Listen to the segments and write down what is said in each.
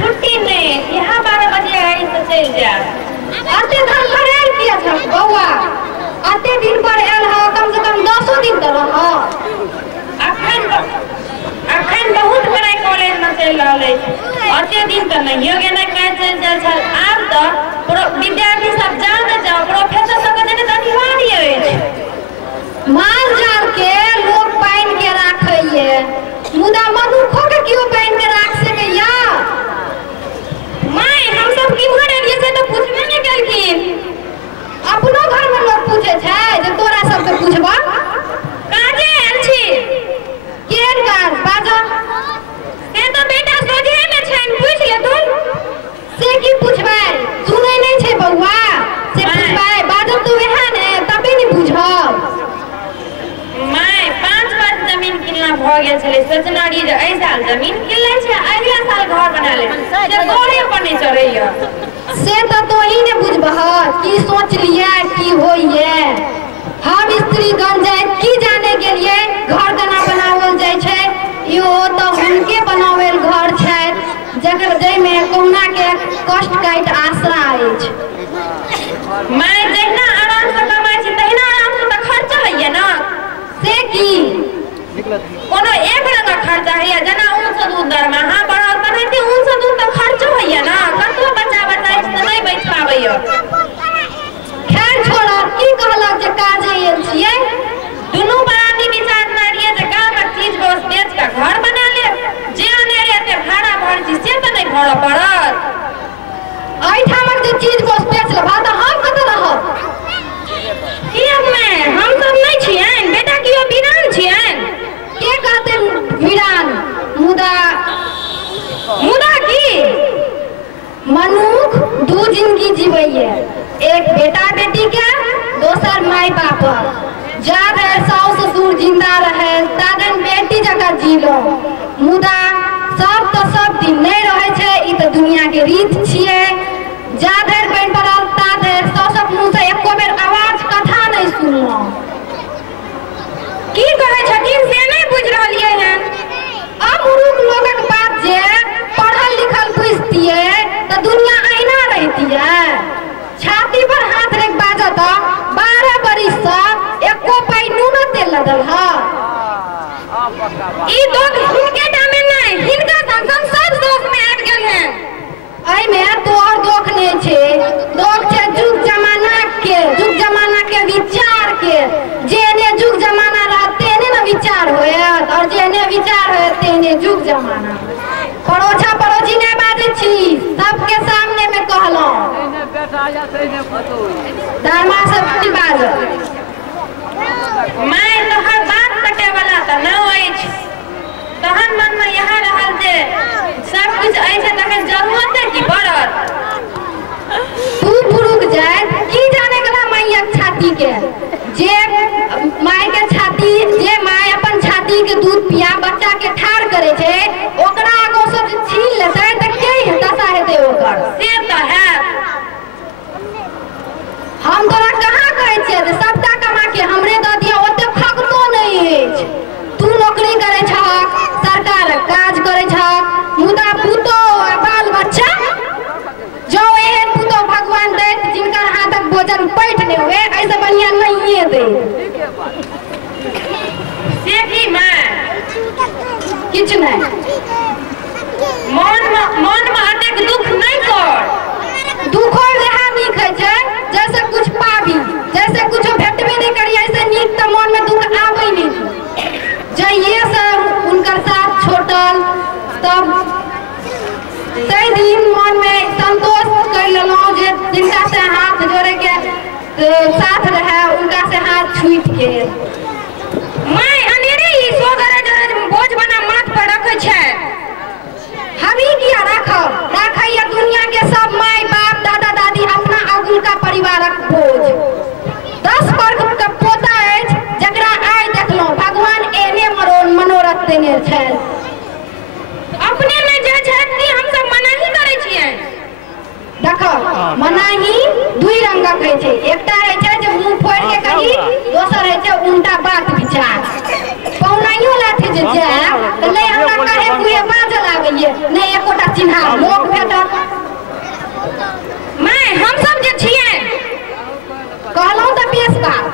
छुट्टी नहीं यहाँ 12 बजे आई तो चल जा। आते धन पर आयल किया था बउआ, आते दिन पर आयल हो, कम से कम 10 दिन तो रह। अखन बहुत बड़ा कॉलेज में चल रहा है, आते दिन तो नहीं हो गया, नहीं चल चल चल। आब तो विद्यार्थी सब जान जाओ, प्रोफेसर सब के देने अनिवार्य है। माल जाल के लोग पाइन के राखिए, मुदा मनुखो के क्यों पाइन के राख सकैया? माय हम सब की घर एलिए से तो पूछबे नहीं केलखिन। अपनो घर में लोग पूछे छै जे तोरा सब के पूछबा। काजे आयल छी? केहन काज बाजा? से तो बेटा सोझे में छैन, पूछ ले तू। से की पूछबै? सुनै नहीं छै बउआ, से पूछबै बाजब तो वहे ने, तबे नहीं बुझब। माय 5 वर्ष जमीन किनला भ गेल छले, सोचना रही जे एहि साल जमीन किन लै छै, अगला साल घर बना ले, से गोरे पर नहीं चढ़ैया। से तो तोही ने बुझबह की सोच लिया की होइए। हम स्त्रीगण जाय की जाने के लिए घर केना बनावल जाय छै, यो तो हुनके बनावेल घर छै जकर जै में कहुना के कष्ट काट आसरा अछि। माय जहिना आराम से कमाई छी तहिना आराम से त खर्च होइए ना। से की कोनो एक रंग खर्चा है, जना ऊन से दूध दर में हां बढ़ल त नहीं ऊन से दूध त खर्च होइए ना। कतो बच्चा बच्चा त नहीं बैठ पाबैया। खैर छोड़, की कहलक जे काज आयल छियै? दुनू बरानी विचार मारिए जे गांव में चीज बस बेच के घर बना ले, जे आने रहते भाड़ा भर छी से त नहीं भर पड़त। एहि ठामक जे चीज बस बेच लेबा त हम कत रहब? किया में हम सब नहीं छियन, बेटा कियो बिरान छियन। के कहते वीरान? मुदा की मनुख दू जिंदगी जीवैये, एक बेटा बेटी के, दोसर माय बाप। जाधरि साउस ससुर जिंदा रहे ताधरि बेटी जकाँ जी लो, मुदा सब तो सब दिन नहीं रहे छै, ई तो दुनिया के रीत छियै। जाधरि बनि पड़ल ताधरि साउसक मुँह से एको बेर आवाज कथा नहीं सुनलहुँ। की कहै छथिन से नहीं बुझ रहलियै हन। अमूर्ख लोगक बात जे पढ़ल लिखल बुझतियै तो दुनिया अहिना रहतियै। छाती पर हाथ रख बाजत 12 बरिस से एको पाई नून तेल लदल ह। ई दोग हिनके दामे नहीं, हिनका संग सब दोग में आबि गेल हैं। एहि में तोहर दोख नहीं छै, दोख छै जुग जमाना के विचार के। जेने जुग जमाना रहते ने ना विचार होयत, और जेने विचार होयत तेने जुग जमाना। पड़ोछा पड़ोसी नहीं बाजे छी, सबके सामने में कहलौं। धर्मा से बाज मैं तोहर बात कटे वाला त न अछि, तहन मन में यह रहल जे सब कुछ ऐसे तखन जरूरत की पड़त। तू पुरुख जाय की जाने कला मायक छाती के, जे माय के छाती, जे माय अपन छाती के दूध पिया बच्चा के ठाड़ करे छै, ओकरा आगो से छीन लेतै त के दशा हेतै ओकर? से त है। हम तोरा कहाँ कहै छियै जे सबटा कमा के हमरे दऽ दिया, ओते खगतो नहीं अछि। तू नौकरी करे छहक, सरकारक काज करे छहक, मुदा पुतो आ बाल बच्चा जो एहन पुतो भगवान दैत जिनकर हाथक भोजन पैठ नहीं हुए, ऐसे बढ़िया नहीं दे। से की मैं किछ नहीं, मन में अतेक दुख नहीं कर। दुखो वह नीक है छै जैसे कुछ पाबी, जैसे कुछ भेटबे नहीं करी, ऐसे नीक तो मन में दुख आबै नहीं। जइए से उनकर साथ छोटल तब तै दिन मन में संतोष कर लेलौं जे जिनका से हाथ जोड़े के साथ रहे उनका से हाथ छूट के। मैं अनेरे ही सोगरे बोझ बना माथ पर रखे छै, हम ही किया राखब? राखैया दुनिया के सब माय बाप दादा दादी अपना अगुल का मनाही दुई रंगक होइ छै। एकटा होइ छै जे मुंह फोड़ के कही, दोसर होइ छै उल्टा बात विचार। पौनाइयो लाठी जे जाय त नै हमरा कहे बुए बाजल आबैये, नै एकोटा चिन्हा लोक भेटत। माय हम सब जे छियै कहलहुं त बेस बात,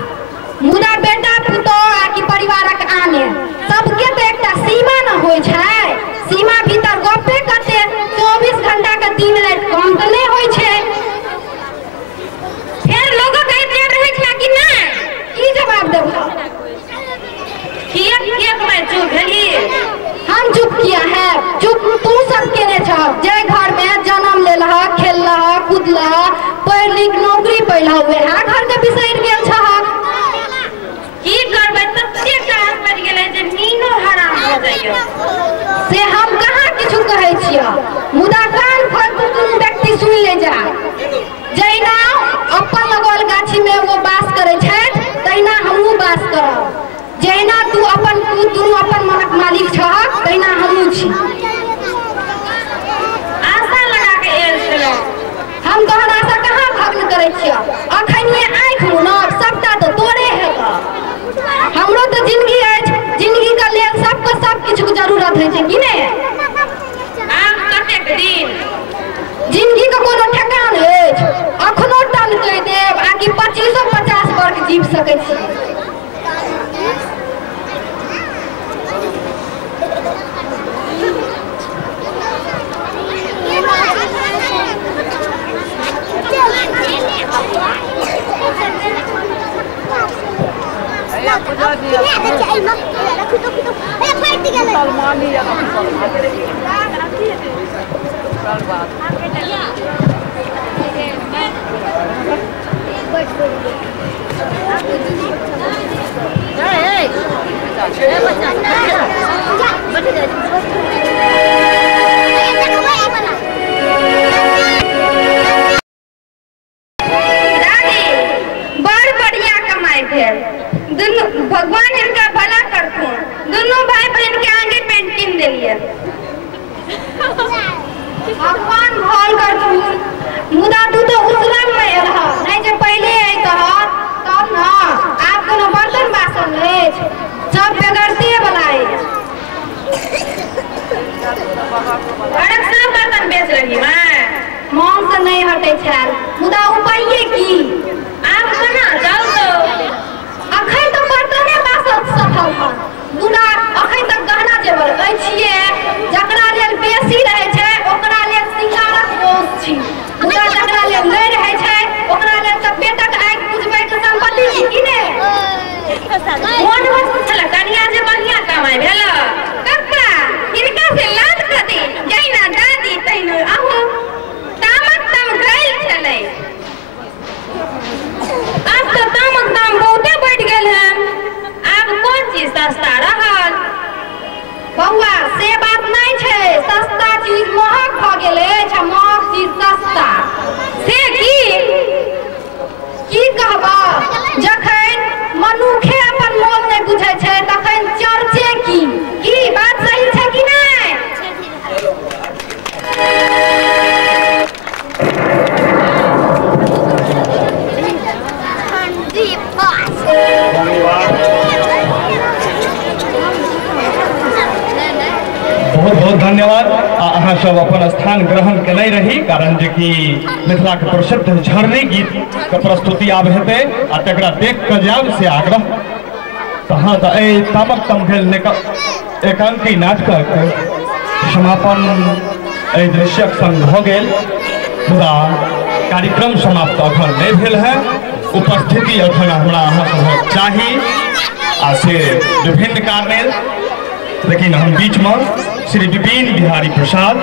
मुदा बेटा पुतौह आ कि परिवारक आने सबके त एकटा सीमा न होइ छै। सीमा भीतर गप्पे कते 24 घंटा के दिन राति काम त नै होइ छै। फेर लोगक आइब रहै छै कि नै, की जवाब देबो? किया मैं चुप भेली? हम चुप किया है? चुप तू सब केने छ, जे घर में जन्म लेलह, खेललह, कूदलह, पढ़ लिख नौकरी पैलह, वएह घर के बिसरि गेल छ। की करबै? तते काज पड़ गेलै जे नीनो हराम भ जाइए। से हम कहाँ किछु कहै छियै, मुदा कान खोल के दुनू व्यक्ति सुनि ले जा। जहिना अपन लगल गाछी में वो बास करै छथि, तहिना हमहूँ बास करब। जहिना तू दुनू अपन मनक मालिक छहक, तहिना हमहूँ छी। आशा लगा के आयल छलहुँ। हम तोहर आशा कहाँ भग्न करै छियै। अखन ये आँखि मुनब सबटा तऽ तोरे हेतऽ। हमरो तो जिंदगी अछि, जिंदगी के लेल सबके सब किछु के जरूरत होइ छै कि नै? आब कतेक दिन जिंदगी के कोनो ठेकान अछि? अखनो टन कहि देब आ कि 25-50 वर्ष जीव सकै छी। भगवान इनका भला करथुन। दोनों भाई बहन के आगे पेंटिंग दिलिए, भगवान भल करथुन। मुदा तू तो उसलम में रह, नहीं जे पहले अइतह तब न। आब कोनो बर्तन बासन अछि, सब बेगरते वाला अछि। घरक सब बर्तन बेच रही मैं, मोन से नहीं हटे छल, मुदा उपाय की? आब कना जाऊ तो अखन तो बर्तने बासन सफल ह, मुदा अखन तक गहना जेवर छियै जकरा लेल बेसी रहै छै, ओकरा लेल सिंगारक दोष छी। मुदा जकरा लेल नहि रहै छै ओकरा लेल तऽ पेटक आगि बुझबै के संपत्ति छी कि नै? मोन वस्तु छल कनिया जे बढ़िया कमाई भेल। कक्का हिनका से लाद कदी, जहिना दादी तहिना अहू तामक तम गइल छलै। अब तो तामक दाम बहुते बढ़ गेल है, अब कौन चीज सस्ता रहल? बउआ से बात नहीं छै, सस्ता चीज महग भ गेल अछि, महग चीज सस्ता। से की कहबा? जखन मनुखे अपन मोल नहीं बुझै छै तखन चर्चे की बात सही छै कि नहीं? बहुत बहुत धन्यवाद। अहाँ सब अपन स्थान ग्रहण केने रही, कारण जे कि मिथिला के प्रसिद्ध झरनी गीत के प्रस्तुति आब हेतै आ तकरा देख के जायब से आग्रह। कहाँ तऽ एहि तामक तम भेल एकांकी नाटकक समापन एहि दृश्यक संग भऽ गेल, मुदा कार्यक्रम समाप्त अखन नहीं भेल है। उपस्थिति अखन हमरा अहाँ सबक चाही आ से विभिन्न कारण, लेकिन हम बीच में श्री विपिन बिहारी प्रसाद